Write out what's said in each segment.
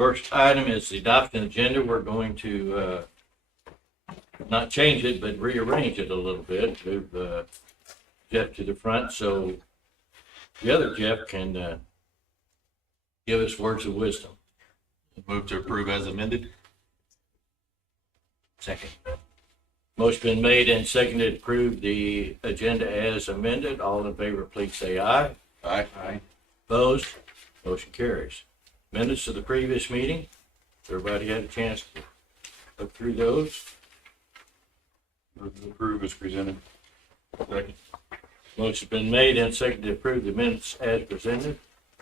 First item is the adoption agenda. We're going to not change it, but rearrange it a little bit. Move Jeff to the front so the other Jeff can give us words of wisdom. Move to approve as amended. Second. Motion been made and seconded to approve the agenda as amended. All in favor, please say aye. Aye. Aye. Opposed? Motion carries. Minutes of the previous meeting. Everybody had a chance to look through those. Move to approve as presented. Second. Motion's been made and seconded to approve the minutes as presented.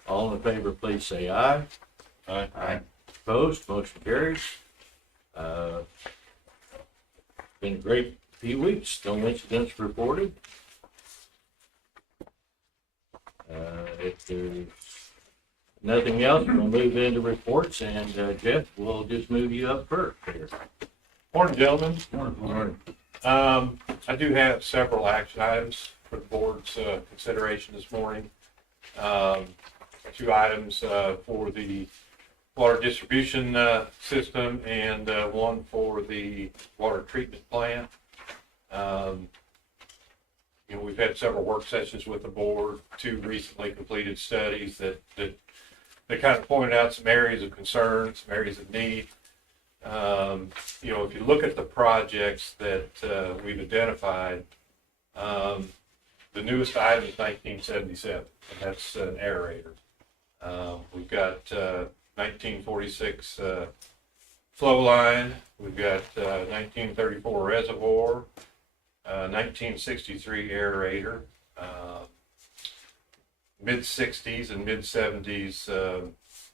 All in favor, please say aye. Aye. Aye. Opposed? Motion carries. Been a great few weeks. No incidents reported. If there's nothing else, we'll move into reports, and Jeff, we'll just move you up first here. Morning, gentlemen. Morning. I do have several action items for the board's consideration this morning. Two items for the water distribution system and one for the water treatment plant. We've had several work sessions with the board, two recently completed studies that kind of pointed out some areas of concern, some areas of need. If you look at the projects that we've identified, the newest item is 1977, and that's an aerator. We've got 1946 flow line, we've got 1934 reservoir, 1963 aerator, mid-60s and mid-70s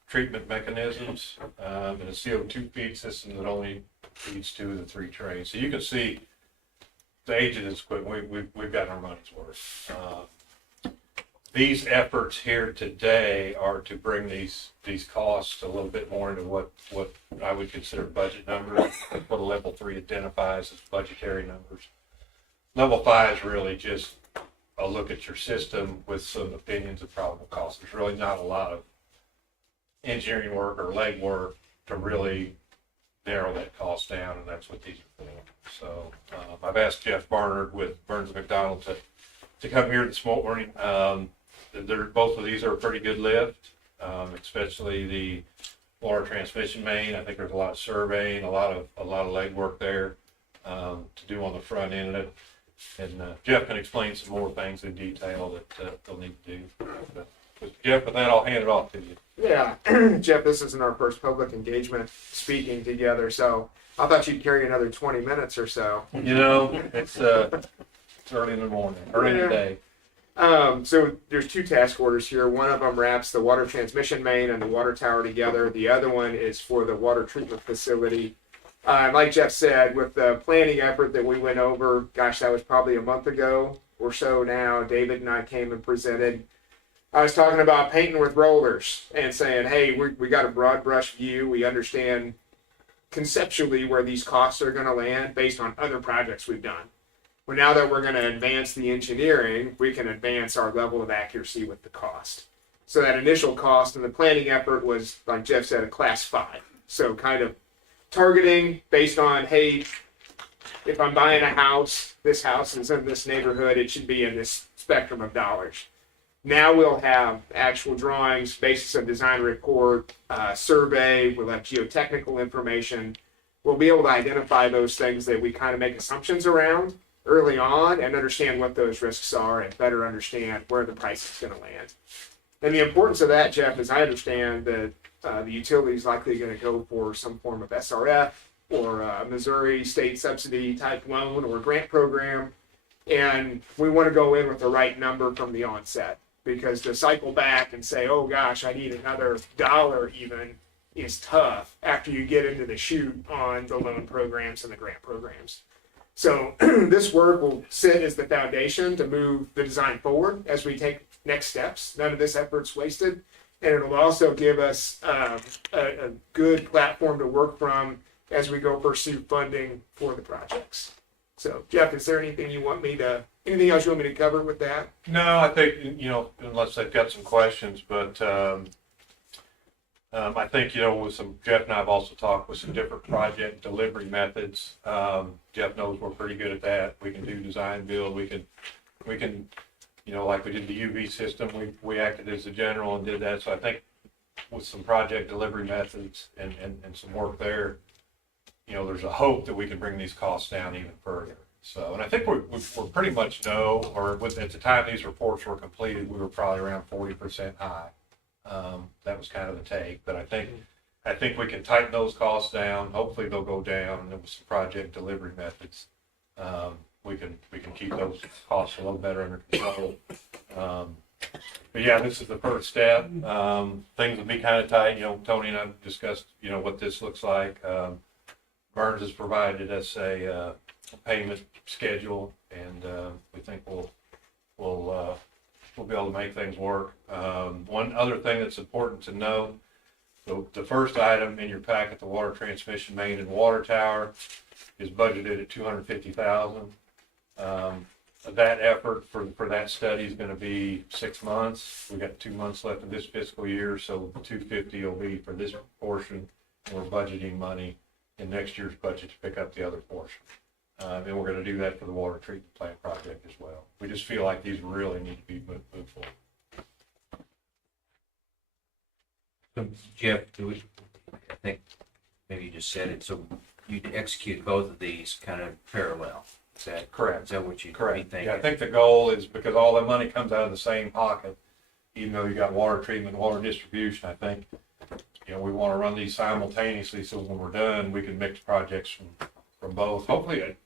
treatment mechanisms, and a CO2 feed system that only feeds 2 of the 3 trains. So you can see the age of this equipment, we've got our money's worth. These efforts here today are to bring these costs a little bit more into what I would consider budget numbers, what a level 3 identifies as budgetary numbers. Level 5 is really just a look at your system with some opinions of probable costs. There's really not a lot of engineering work or leg work to really narrow that cost down, and that's what these are for. So I've asked Jeff Barnard with Burns McDonald to come here this morning. Both of these are a pretty good lift, especially the water transmission main. I think there's a lot of surveying, a lot of legwork there to do on the front end of it. And Jeff can explain some more things in detail that they'll need to do. But Jeff, with that, I'll hand it off to you. Yeah, Jeff, this isn't our first public engagement speaking together, so I thought you'd carry another 20 minutes or so. It's early in the morning, early in the day. So there's 2 task orders here. One of them wraps the water transmission main and the water tower together. The other one is for the water treatment facility. Like Jeff said, with the planning effort that we went over, gosh, that was probably a month ago or so now, David and I came and presented. I was talking about painting with rollers and saying, hey, we got a broad brush view. We understand conceptually where these costs are going to land based on other projects we've done. Well, now that we're going to advance the engineering, we can advance our level of accuracy with the cost. So that initial cost in the planning effort was, like Jeff said, a class 5. So kind of targeting based on, hey, if I'm buying a house, this house is in this neighborhood, it should be in this spectrum of dollars. Now we'll have actual drawings, basis of design report, survey, we'll have geotechnical information. We'll be able to identify those things that we kind of make assumptions around early on and understand what those risks are and better understand where the price is going to land. And the importance of that, Jeff, is I understand that the utility is likely going to go for some form of SRF or a Missouri state subsidy type loan or grant program. And we want to go in with the right number from the onset, because to cycle back and say, oh gosh, I need another $1 even is tough after you get into the chute on the loan programs and the grant programs. So this work will sit as the foundation to move the design forward as we take next steps. None of this effort's wasted. And it'll also give us a good platform to work from as we go pursue funding for the projects. So Jeff, is there anything else you want me to cover with that? No, I think, unless they've got some questions, but I think, with Jeff and I have also talked with some different project delivery methods. Jeff knows we're pretty good at that. We can do design build, we can, like we did the UV system, we acted as a general and did that. So I think with some project delivery methods and some work there, there's a hope that we can bring these costs down even further. So, and I think we're pretty much at the time these reports were completed, we were probably around 40% high. That was kind of the take, but I think we can tighten those costs down. Hopefully they'll go down, and with some project delivery methods, we can keep those costs a little better under control. But yeah, this is the first step. Things will be kind of tight. Tony and I discussed, what this looks like. Burns has provided us a payment schedule, and we think we'll be able to make things work. One other thing that's important to know, the first item in your packet, the water transmission main and water tower, is budgeted at $250,000. That effort for that study is going to be 6 months. We've got 2 months left of this fiscal year, so $250 will be for this portion. And we're budgeting money in next year's budget to pick up the other portion. And we're going to do that for the water treatment plant project as well. We just feel like these really need to be moved forward. So Jeff, I think maybe you just said it, so you execute both of these kind of parallel. Is that Correct. Is that what you Correct. be thinking? Yeah, I think the goal is, because all the money comes out of the same pocket, even though you got water treatment, water distribution, I think, we want to run these simultaneously, so when we're done, we can mix projects from both. Hopefully,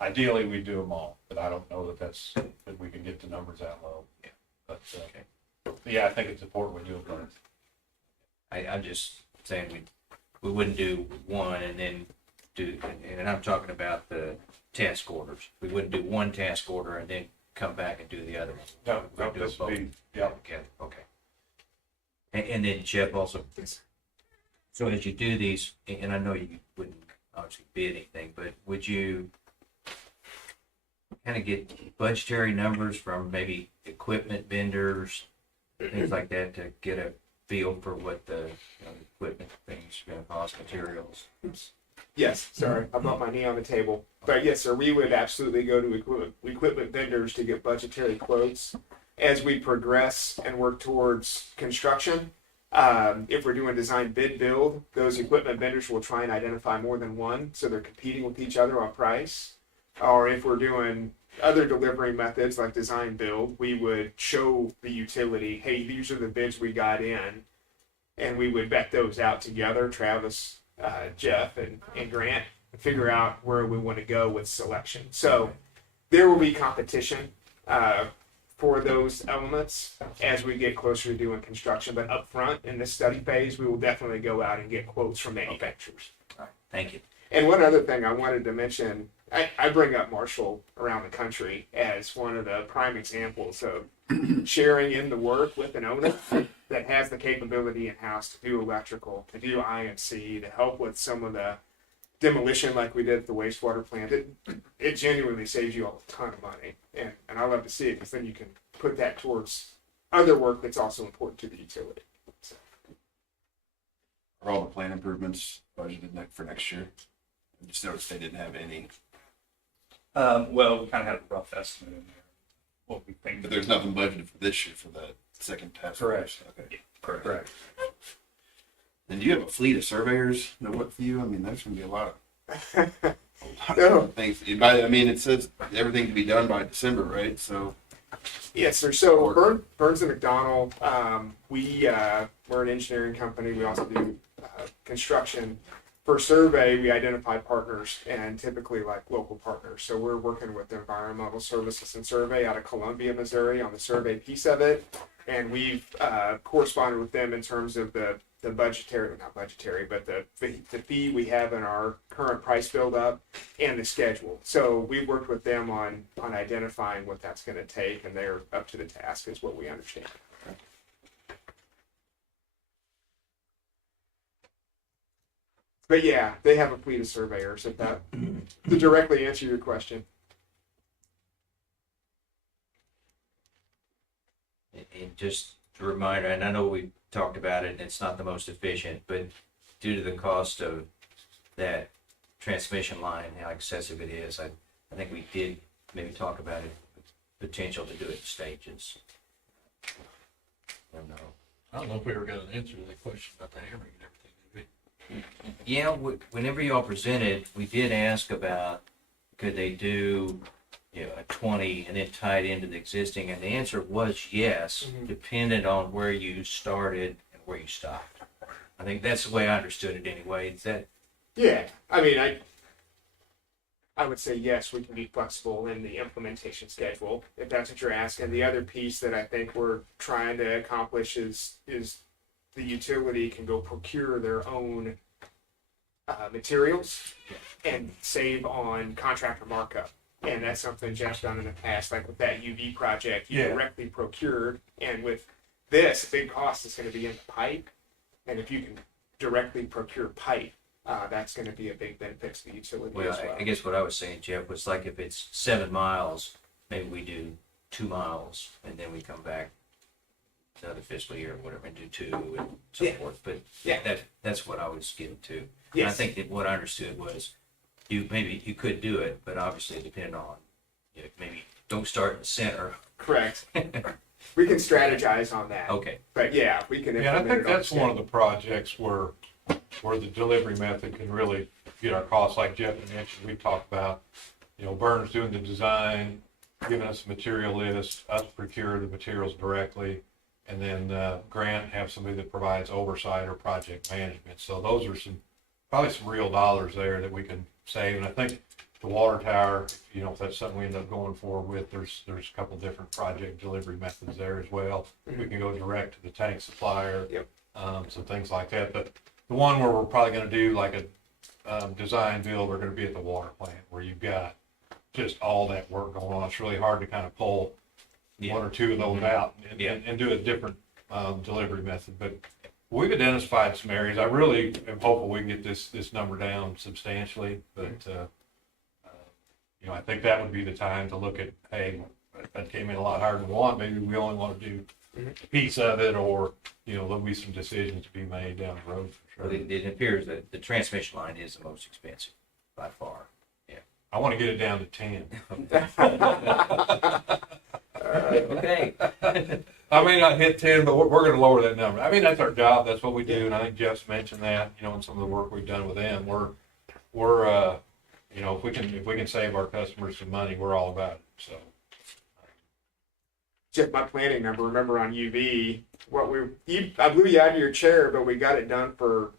ideally, we do them all, but I don't know that we can get the numbers that low. Yeah. But yeah, I think it's important we do it both. I'm just saying we wouldn't do one and then and I'm talking about the task orders. We wouldn't do one task order and then come back and do the other one. No, We'd do this both would be, yeah. together. Okay. And then Jeff also, so as you do these, and I know you wouldn't obviously bid anything, but would you kind of get budgetary numbers from maybe equipment vendors, things like that, to get a feel for what the equipment things are going to cost, materials? Yes, sorry, I bumped my knee on the table. But yes, sir, we would absolutely go to equipment vendors to get budgetary quotes as we progress and work towards construction. If we're doing design bid build, those equipment vendors will try and identify more than one, so they're competing with each other on price. Or if we're doing other delivery methods like design build, we would show the utility, hey, these are the bids we got in, and we would vet those out together, Travis, Jeff, and Grant, and figure out where we want to go with selection. So there will be competition for those elements as we get closer to doing construction. But up front in this study phase, we will definitely go out and get quotes from manufacturers. All right. Thank you. And one other thing I wanted to mention, I bring up Marshall around the country as one of the prime examples of sharing in the work with an owner that has the capability in-house to do electrical, to do IMC, to help with some of the demolition like we did at the wastewater plant. It genuinely saves you a ton of money. And I love to see it, because then you can put that towards other work that's also important to the utility. So. Are all the plan improvements budgeted for next year? I just noticed they didn't have any. Well, we kind of had a rough estimate in there, what we think. But there's nothing budgeted for this year for the second task force. Correct. Okay. Correct. And do you have a fleet of surveyors that work for you? I mean, there's going to be a lot No. of things. I mean, it says everything to be done by December, right? So. Yes, sir. So Burns and McDonnell, we're an engineering company. We also do construction. For survey, we identify partners, and typically like local partners. So we're working with Environmental Services and Survey out of Columbia, Missouri on the survey piece of it. And we've corresponded with them in terms of the budgetary, not budgetary, but the fee we have in our current price build up and the schedule. So we've worked with them on identifying what that's going to take, and they're up to the task is what we understand. But yeah, they have a fleet of surveyors, if that to directly answer your question. And just a reminder, and I know we talked about it, and it's not the most efficient, but due to the cost of that transmission line, how excessive it is, I think we did maybe talk about it, potential to do it in stages. I don't know. I don't know if we ever got an answer to that question about the hammering and everything, did we? Yeah, whenever y'all presented, we did ask about, could they do, a 20 and then tie it into the existing, and the answer was yes, dependent on where you started and where you stopped. I think that's the way I understood it anyway. Is that, Yeah, I mean, I would say yes, we can be flexible in the implementation schedule, if that's what you're asking. The other piece that I think we're trying to accomplish is the utility can go procure their own materials and save on contractor markup. And that's something Jeff's done in the past, like with that UV project, you Yeah. directly procured. And with this, a big cost is going to be in the pipe. And if you can directly procure pipe, that's going to be a big benefit to the utility well, as well. I guess what I was saying, Jeff, was like if it's 7 miles, maybe we do 2 miles, and then we come back to another fiscal year or whatever and do 2 and so Yeah. forth. But Yeah. that's what I was getting to. And I Yes. think that what I understood was maybe you could do it, but obviously it depended on, maybe don't start in the center. Correct. We can strategize on that. Okay. But yeah, we can Yeah, I implement think it on that's one of the projects where the delivery method can really get our costs, like Jeff had mentioned, we talked about, Burns doing the design, giving us a material list, us procure the materials directly, and then Grant have somebody that provides oversight or project management. So those are probably some real dollars there that we can save. And I think the water tower, if that's something we end up going forward with, there's a couple different project delivery methods there as well. We can go direct to the tank supplier. Yep. Some things like that. But the one where we're probably gonna do like a design build, we're gonna be at the water plant where you've got just all that work going on. It's really hard to kind of pull one or two of those out and do a different delivery method. But we've identified some areas. I really am hopeful we can get this number down substantially, but I think that would be the time to look at, hey, that came in a lot higher than we want. Maybe we only want to do a piece of it, or there'll be some decisions to be made down the road for Well, sure. it appears that the transmission line is the most expensive by far. I want to get it down to 10. Okay. I may not hit 10, but we're going to lower that number. I mean, that's our job. That's what we do. And I think Jeff's mentioned that, in some of the work we've done with them. We're if we can save our customers some money, we're all about it. So, Jeff, my planning number, remember on UV, I blew you out of your chair, but we got it done for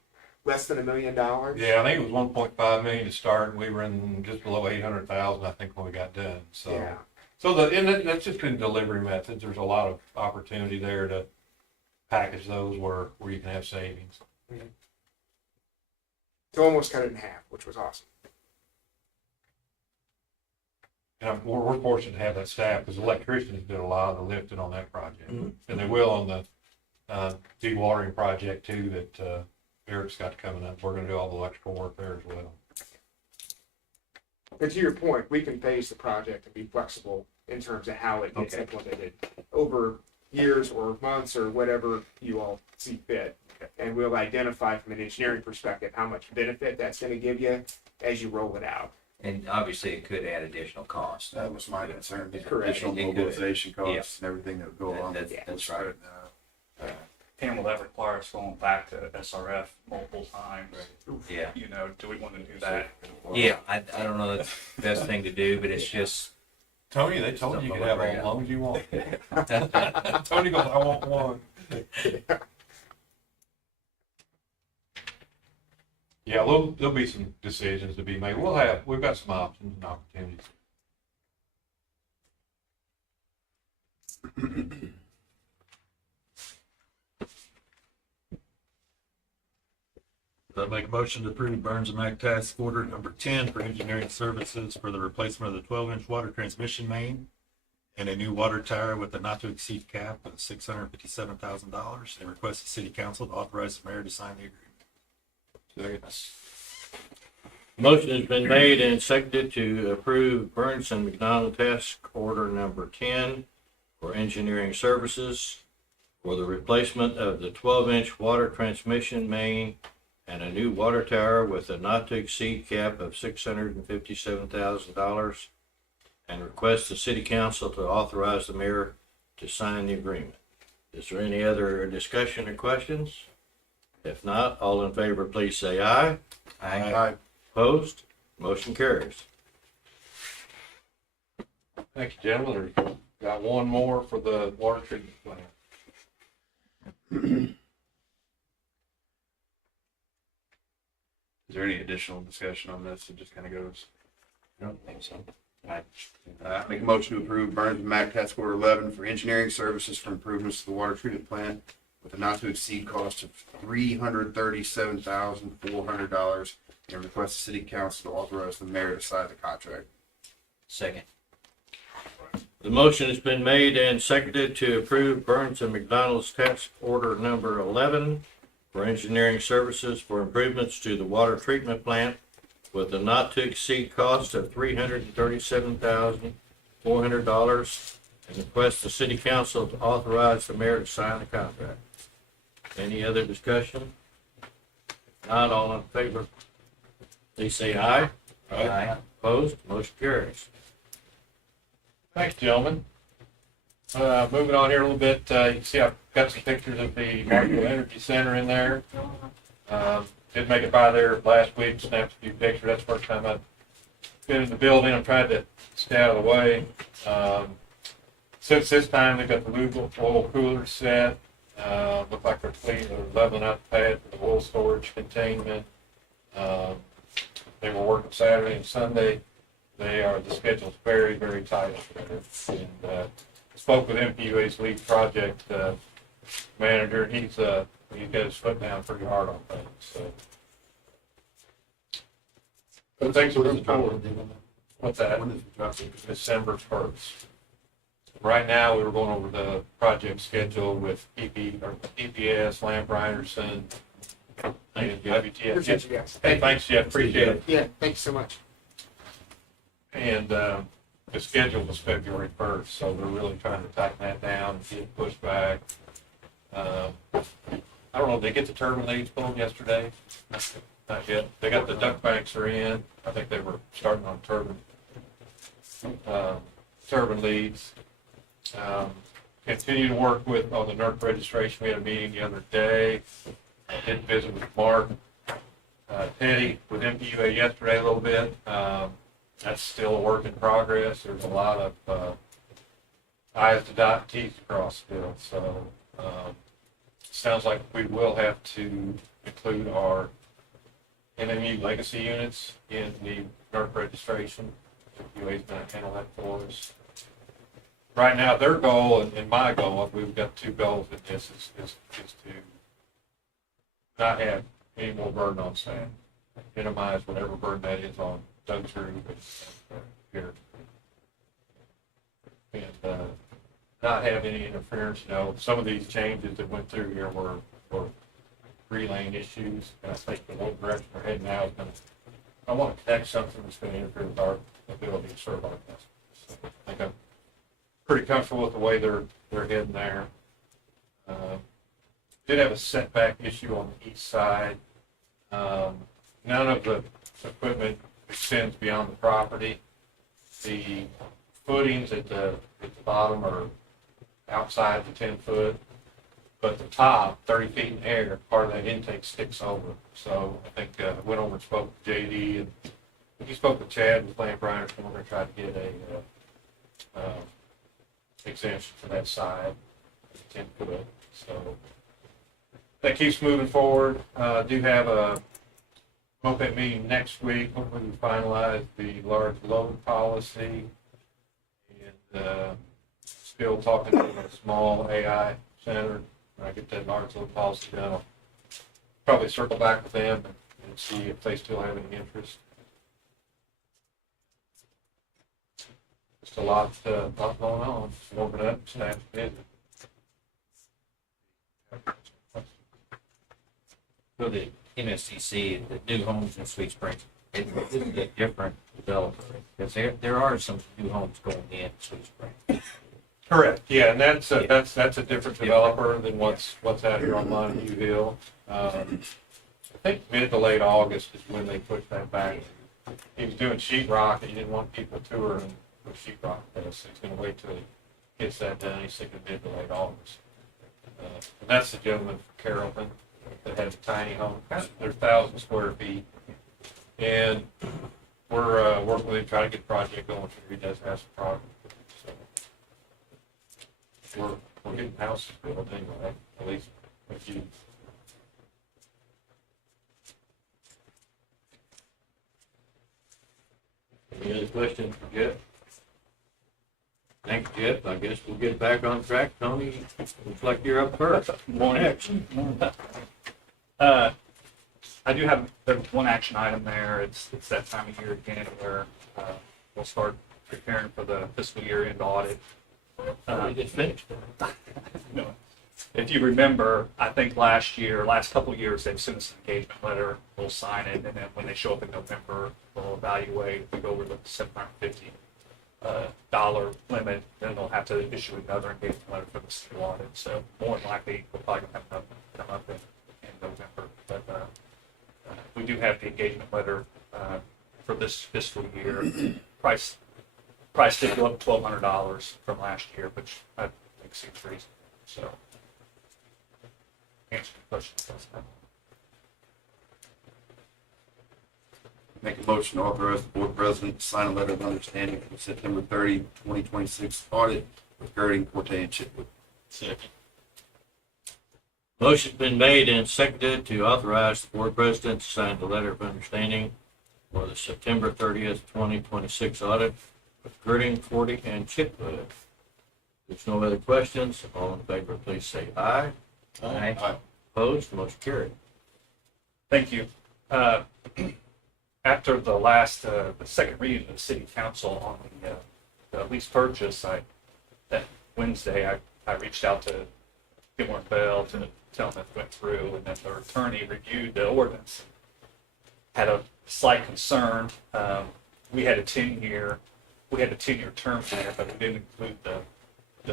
less than $1 million. yeah, I think it was 1.5 million to start, and we were in just below 800,000, I think, when we got done. So, Yeah. That's just in delivery methods. There's a lot of opportunity there to package those where you can have savings. So almost cut it in half, which was awesome. And we're fortunate to have that staff, because electricians did a lot of the lifting on that project. And they will on the dewatering project too, that Eric's got coming up. We're gonna do all the electrical work there as well. But to your point, we can phase the project and be flexible in terms of how it gets Okay. implemented over years or months or whatever you all see fit. And we'll identify from an engineering perspective how much benefit that's going to give you as you roll it out. And obviously it could add additional cost. That was my concern, the Correct. additional It could. mobilization costs and everything that would go along. That's- with that's right. it. And will that require us going back to SRF multiple times? Yeah. Do we want to do that? Yeah, I don't know that's the best thing to do, but it's just, Tony, they told you you could have all the loans you want. Tony goes, I want one. Yeah, there'll be some decisions to be made. We've got some options and opportunities. I make a motion to approve Burns and Mac task order number 10 for engineering services for the replacement of the 12-inch water transmission main and a new water tower with a not to exceed cap of $657,000, and request the city council to authorize the mayor to sign the agreement. Motion has been made and seconded to approve Burns and McDonald task order number 10 for engineering services for the replacement of the 12-inch water transmission main and a new water tower with a not-to-exceed cap of $657,000, and request the city council to authorize the mayor to sign the agreement. Is there any other discussion or questions? If not, all in favor, please say aye. Aye. Opposed? Motion carries. Thank you, gentlemen. There's got one more for the water treatment plant. Is there any additional discussion on this? It just kind of goes. I don't think so. Make a motion to approve Burns and Mac Task Order 11 for engineering services for improvements to the water treatment plant with a not to exceed cost of $337,400 and request the city council to authorize the mayor to sign the contract. Second. The motion has been made and seconded to approve Burns and McDonald's task order number 11 for engineering services for improvements to the water treatment plant with a not-to-exceed cost of $337,400 and request the city council to authorize the mayor to sign the contract. Any other discussion? Not all in favor, please say aye. Aye. Opposed? Motion carries. Thanks, gentlemen. Moving on here a little bit, you can see I've got some pictures of the Marshall Energy Center in there. Did make it by there last week, snapped a few pictures. That's the first time I've been in the building. I'm trying to stay out of the way. Since this time, they've got the oil cooler set. Look like they're cleaning, they're leveling out the pad for the oil storage containment. They were working Saturday and Sunday. The schedule's very, very tight over there. And spoke with MPUA's lead project manager. He's got his foot down pretty hard on things. So, but things are moving forward. What's that? December 1st. Right now, we were going over the project schedule with EPS, Lamp Ryerson, and WTF. Appreciate you guys. Hey, thanks, Jeff. Appreciate it. Yeah, thanks so much. And the schedule was February 1st, so we're really trying to tighten that down and get pushed back. I don't know, did they get the turbine leads pulled yesterday? Not yet. They got the duct banks are in. I think they were starting on turbine leads. Continue to work with the NERC registration. We had a meeting the other day. I did visit with Mark, Teddy with MPUA yesterday a little bit. That's still a work in progress. There's a lot of I's to dot, T's to cross still. So sounds like we will have to include our MMU legacy units in the NERC registration. MPUA's going to handle that for us. Right now, their goal and my goal, we've got two goals in this, is to not have any more burden on staff. Minimize whatever burden that is on Doug's group and here. And not have any interference. You know, some of these changes that went through here were relane issues, and I think the one direction we're heading now is going to, I want to connect something that's going to interfere with our ability to serve our customers. So I think I'm pretty comfortable with the way they're heading there. Did have a setback issue on the east side. None of the equipment extends beyond the property. The footings at the bottom are outside the 10 foot, but the top, 30 feet in the air, part of that intake sticks over. So I think I went over and spoke with JD, and he spoke with Chad with Lamp Ryerson, and we're going to try to get a exemption for that side, 10 foot. So that keeps moving forward. Do have a MOPEC meeting next week. Hopefully we finalize the large load policy, and still talking to a small AI center. When I get that large load policy done, I'll probably circle back with them and see if they still have any interest. Just a lot going on. Just warming up, staff busy. So the MSCC, the new homes in Sweet Springs, it is a different developer, because there are some new homes going in Sweet Springs. Correct, yeah, and that's a different developer than what's out here on Montague Hill. I think mid to late August is when they pushed that back. He was doing sheet rock, and he didn't want people touring with sheet rock, so he's gonna wait till he gets that done. He's thinking mid to late August. And that's the gentleman from Carrollton that has a tiny home, they're 1,000 square feet. And we're working with him, trying to get the project going, he does have some problems. So we're getting houses built anyway, at least a few. Any other questions for Jeff? Thanks, Jeff. I guess we'll get back on track. Tony, looks like you're up first. Morning. I do have one action item there. It's that time of year again where we'll start preparing for the fiscal year end audit. We just finished. No. If you remember, I think last couple of years, they've sent us an engagement letter. We'll sign it, and then when they show up in November, we'll evaluate. If we go over the $750 limit, then they'll have to issue another engagement letter for the city audit. So more than likely, we'll probably have to come up in November. But we do have the engagement letter for this fiscal year. Price did go up $1,200 from last year, which I think seems reasonable. So answer the question. Make a motion to authorize the board president to sign a letter of understanding for the September 30, 2026 audit with Girding, Corte, and Chitwood. Second. Motion's been made and seconded to authorize the board president to sign the letter of understanding for the September 30th, 2026 audit with Girding, Forty, and Chitwood. There's no other questions. All in favor, please say aye. Aye. Opposed, motion carried. Thank you. After the second reading of the city council on the lease purchase, that Wednesday, I reached out to Gilmore and Bell to tell them it went through, and then their attorney reviewed the ordinance. Had a slight concern. We had a 10-year term there, but we didn't include the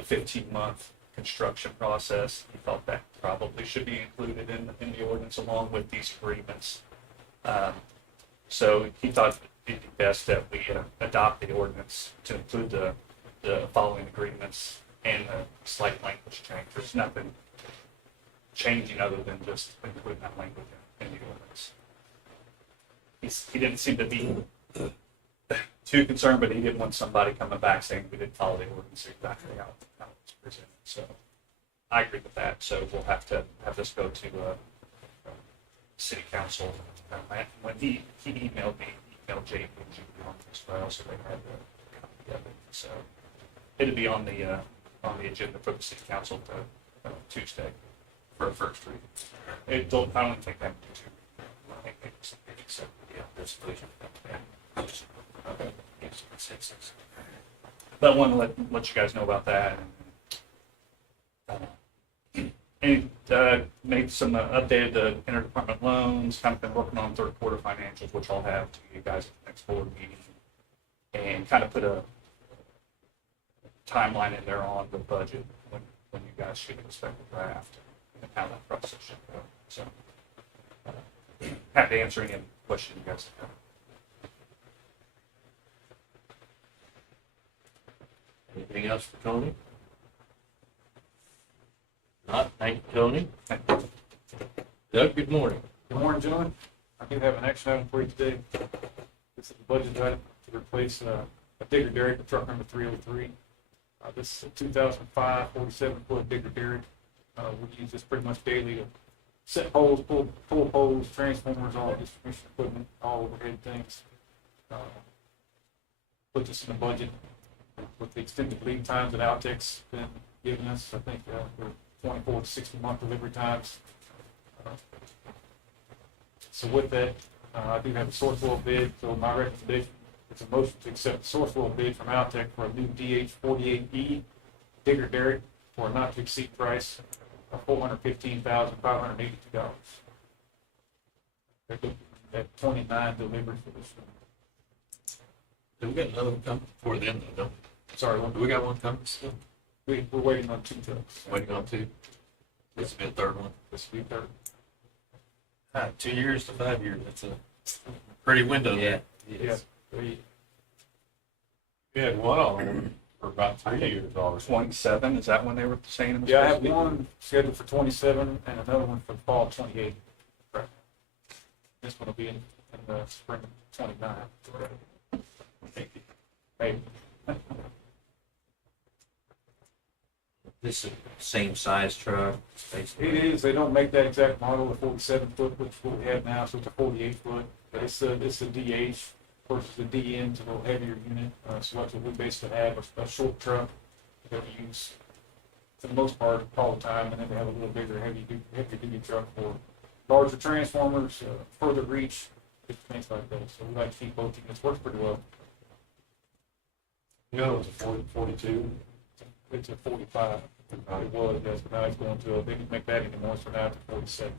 15-month construction process. He thought that probably should be included in the ordinance along with these agreements. So he thought it'd be best that we adopt the ordinance to include the following agreements and the slight language change. There's nothing changing other than just including that language in the ordinance. He didn't seem to be too concerned, but he didn't want somebody coming back saying we didn't follow the ordinance exactly how it was presented. So I agree with that. So we'll have to have this go to city council. When he emailed me, he emailed Jake and Julie on this file, so they had the copy of it. So it'll be on the agenda for the city council to Tuesday for a first reading. I don't think that would be too. I think it's yeah, there's a okay. But I want to let you guys know about that. And made some updated the interdepartment loans, kind of been working on third quarter financials, which I'll have to you guys at the next board meeting, and kind of put a timeline in there on the budget when you guys should expect the draft and how that process should go. So happy to answer any questions you guys have. Anything else for Tony? Not, thank you, Tony. Doug, good morning. Good morning, gentlemen. I do have an action item for you today. This is a budget item to replace a digger derrick with truck number 303. This is a 2005 47-foot digger derrick. We use this pretty much daily to set poles, pull poles, transformers, all distribution equipment, all overhead things. Put this in the budget with the extended lead times that Altec's been giving us. I think we're 24 to 60 month delivery times. So with that, I do have a source floor bid. So my recommendation is a motion to accept the source floor bid from Altec for a new DH48E digger derrick for a not to exceed price of $415,582. They're looking at 29 deliveries for this one. Do we got another one coming before then, though? Sorry, Do we got one coming still? We're waiting on 2 trucks. Waiting on two. This will be a third one. This week, third. 2 years to 5 years. That's a pretty window there. Yeah. We, We had one on for about 3 years already. 27, is that when they were saying it was yeah, I supposed have to be? one scheduled for 27 and another one for fall 28. Correct. This one will be in the spring 29. Maybe. This is the same size truck, basically. It is, they don't make that exact model, a 47 foot, which is what we have now, so it's a 48 foot. But it's a DH versus the DN's a little heavier unit. So that's what we basically have, a short truck that we use for the most part all the time. And then we have a little bigger, heavy duty truck for larger transformers, further reach, just things like that. So we like to keep both units, works pretty well. You know, it was a 42. It's a 45. It was, yes, but now it's going to, they didn't make that anymore, so now it's a 47.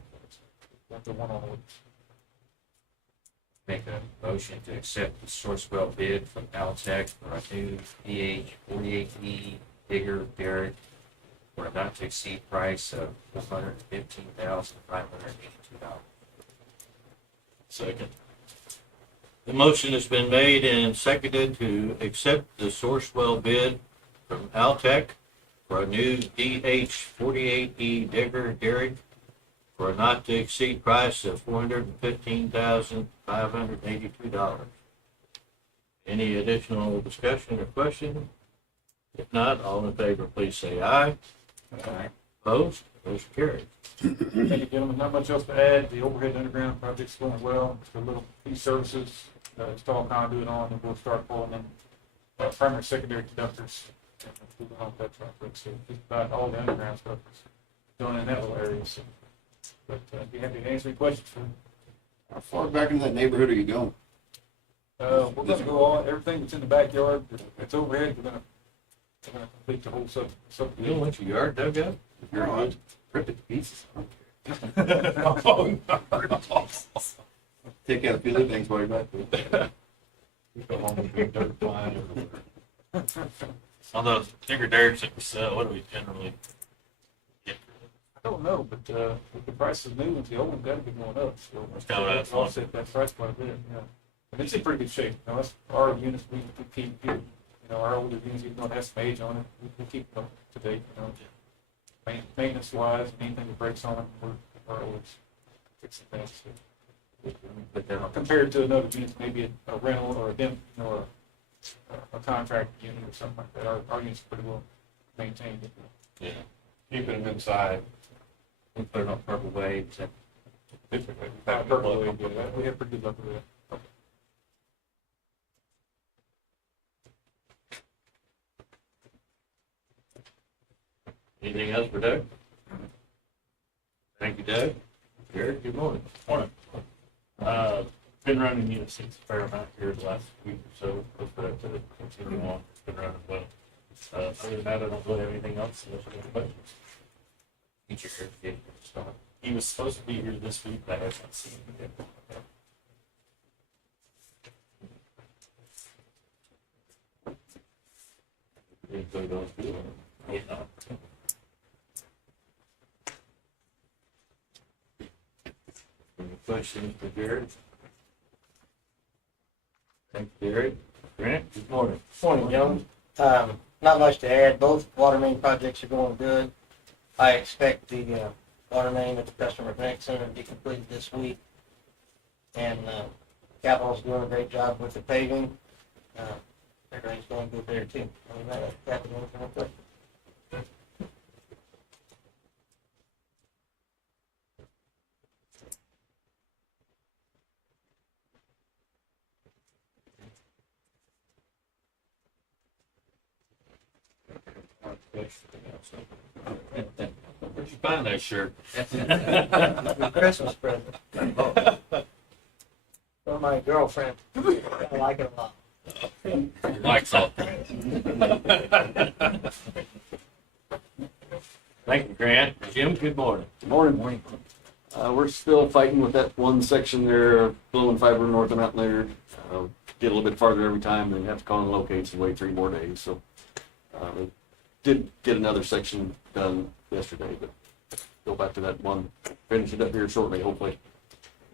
That's the one on the Make a motion to accept the Sourcewell bid from Altech for a new DH 48E digger derrick for a not to exceed price of $415,582. Second. The motion has been made and seconded to accept the Sourcewell bid from Altech for a new DH-48E digger derrick for a not to exceed price of $415,582. Any additional discussion or question? If not, all in favor, please say aye. Aye. Opposed? Motion carried. Thank you, gentlemen. Not much else to add. The overhead underground project's going well. Just a little few services, install conduit on, and we'll start pulling in primary, secondary conductors. And moving on with that traffic. So just about all the underground stuff is done in that little area. So, but I'd be happy to answer any questions. How far back into that neighborhood are you going? We're gonna go on, everything that's in the backyard, it's overhead, we're gonna complete the whole You don't subdivision. want your yard dug up? You're on. Rip it to pieces. Take out a few of the things while you're back there. Go home with big dirt flying everywhere. On those bigger derricks that we sell, what do we generally get for them? I don't know, but, with the price of new ones, the old ones gotta be going up, so. It's kinda what I thought. Offset that price quite a bit, yeah. And it's in pretty good shape, you know, that's our units, we keep, you know, our older units, even though it has some age on it, we keep them up to date, you know. Maintenance wise, anything that breaks on it, we're always fixing things. So. But then Compared to another unit, maybe a rental or a you know, a contract unit or something like that, our unit's pretty well maintained. Yeah. Keeping them inside. we put it on purple waves and Typically, we've Not had good perfectly, luck. but we have pretty good luck with that. Anything else for Doug? Thank you, Doug. Jared, good morning. Morning. Been running units a fair amount here the last week or so, hope for that to continue on, it's been running well. Other than that, I don't really have anything else unless you have any questions. teacher certificate to start. He was supposed to be here this week, but I haven't seen him yet. Anybody else do it? Yeah. Any questions for Jared? Thank you, Jared. Grant, good morning. Morning, gentlemen. Not much to add. Both water main projects are going good. I expect the water main at the Customer Connect Center to be completed this week. And Capital's doing a great job with the paving. Everything's going good there too. Other than that, Capital, anything real quick? Where'd you find that shirt? Christmas present. For my girlfriend. I like it a lot. Mike's off. Thank you, Grant. Jim, good morning. Morning. We're still fighting with that one section there, blue and fiber north of Mountain Leonard. Get a little bit farther every time, and have to call and locate and wait 3 more days. So did get another section done yesterday, but go back to that one, finish it up here shortly, hopefully.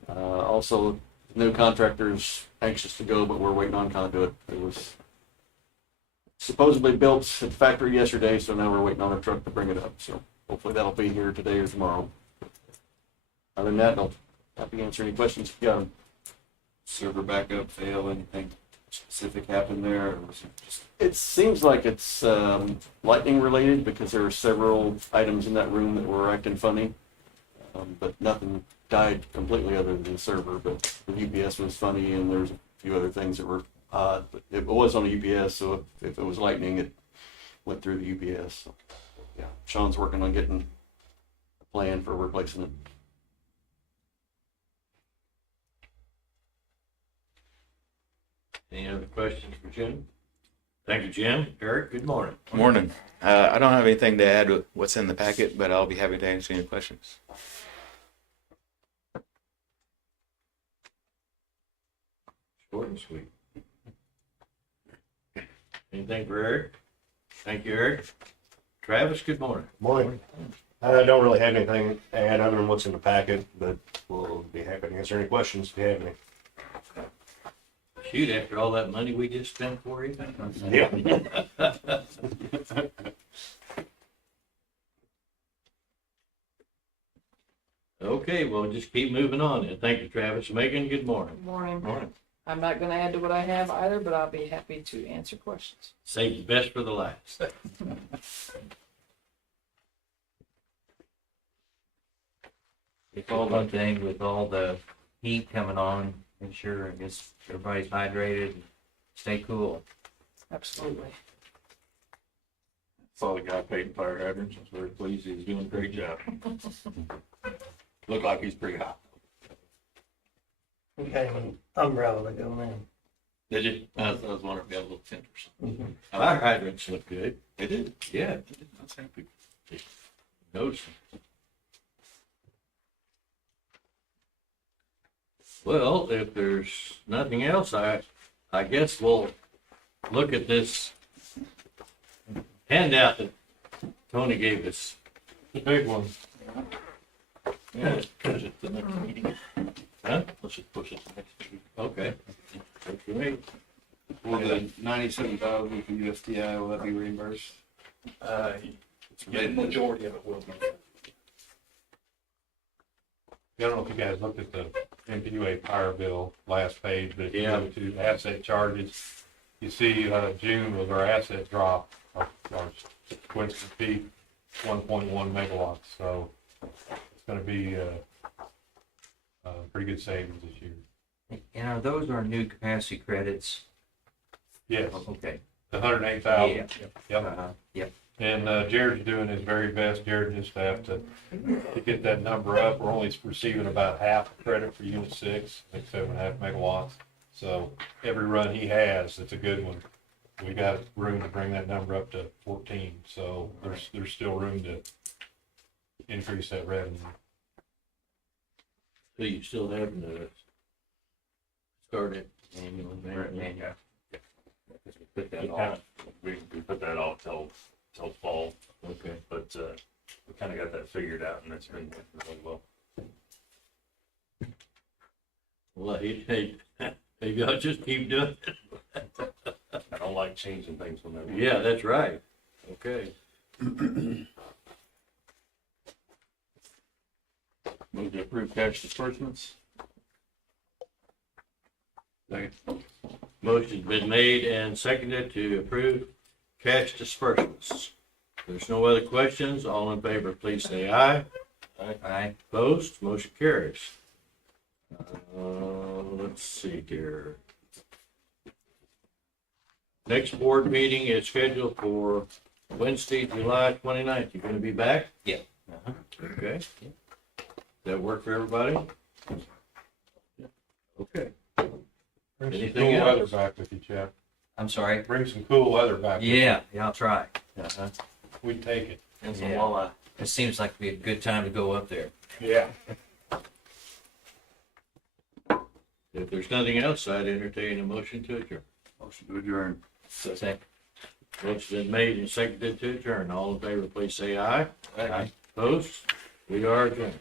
Also, new contractor's anxious to go, but we're waiting on conduit. It was supposedly built at the factory yesterday, so now we're waiting on a truck to bring it up. So hopefully that'll be here today or tomorrow. Other than that, I'll happy to answer any questions if you got them. Server backup fail, anything specific happened there, or was it just? It seems like it's lightning related because there were several items in that room that were acting funny, but nothing died completely other than the server. But the UPS was funny, and there's a few other things that were odd. But it was on the UPS, so if it was lightning, it went through the UPS. So, yeah, Sean's working on getting a plan for replacing it. Any other questions for Jim? Thank you, Jim. Eric, good morning. Morning. I don't have anything to add with what's in the packet, but I'll be happy to answer any questions. Short and sweet. Anything for Eric? Thank you, Eric. Travis, good morning. Morning. I don't really have anything to add other than what's in the packet, but we'll be happy to answer any questions if you have any. Shoot, after all that money we just spent for you. Yeah. Okay, well, just keep moving on then. Thank you, Travis. Megan, good morning. Morning. Morning. I'm not gonna add to what I have either, but I'll be happy to answer questions. Save the best for the last. It's all one thing with all the heat coming on, make sure I guess everybody's hydrated and stay cool. Absolutely. Saw the guy painting fire hydrants. I was very pleased. He was doing a great job. Looked like he's pretty hot. We got an umbrella that go in. Did you? I was wondering if you had a little tint or something. Fire hydrants look good. They did. Yeah. They did. I was happy. Notice. Well, if there's nothing else, I guess we'll look at this handout that Tony gave us. The big one. Yeah, let's push it to the next meeting. Huh? Let's just push it to the next meeting. Okay. Works for me. Will the 97,000 from USDI, will that be reimbursed? The majority of it will be. I don't know if you guys looked at the MPUA power bill last page, but if you go to asset charges, you see June was our asset drop, our sequential peak, 1.1 megawatts. So it's going to be pretty good savings this year. And are those our new capacity credits? Yes, Okay. the 108,000. Yeah. Yep. Yep. And Jared's doing his very best. Jared and his staff to get that number up. We're only receiving about half the credit for Unit 6, I think 7.5 megawatts. So every run he has, it's a good one. We got room to bring that number up to 14. So there's still room to increase that revenue. So you still have the started annual maintenance. Put that off. We put that off till fall, Okay. but we kind of got that figured out, and it's been working really well. Well, hey, y'all just keep doing it. I don't like changing things when they're. Yeah, that's right. Okay. Move to approve cash disbursements. Second. Motion's been made and seconded to approve cash disbursements. If there's no other questions, all in favor, please say aye. Aye. Opposed, motion carries. Let's see here. Next board meeting is scheduled for Wednesday, July 29th. You gonna be back? Yeah. Okay. Does that work for everybody? Okay. Bring some Anything cool else? weather back with you, Jeff. I'm sorry. Bring some cool weather back. with you. Yeah, I'll try. We'd take it. And some Yeah. walleye. It seems like it'd be a good time to go up there. Yeah. If there's nothing else, I'd entertain a motion to adjourn. Motion to adjourn. So, Motion been made and seconded to adjourn. All in favor, please say aye. Aye. Opposed? We are adjourned.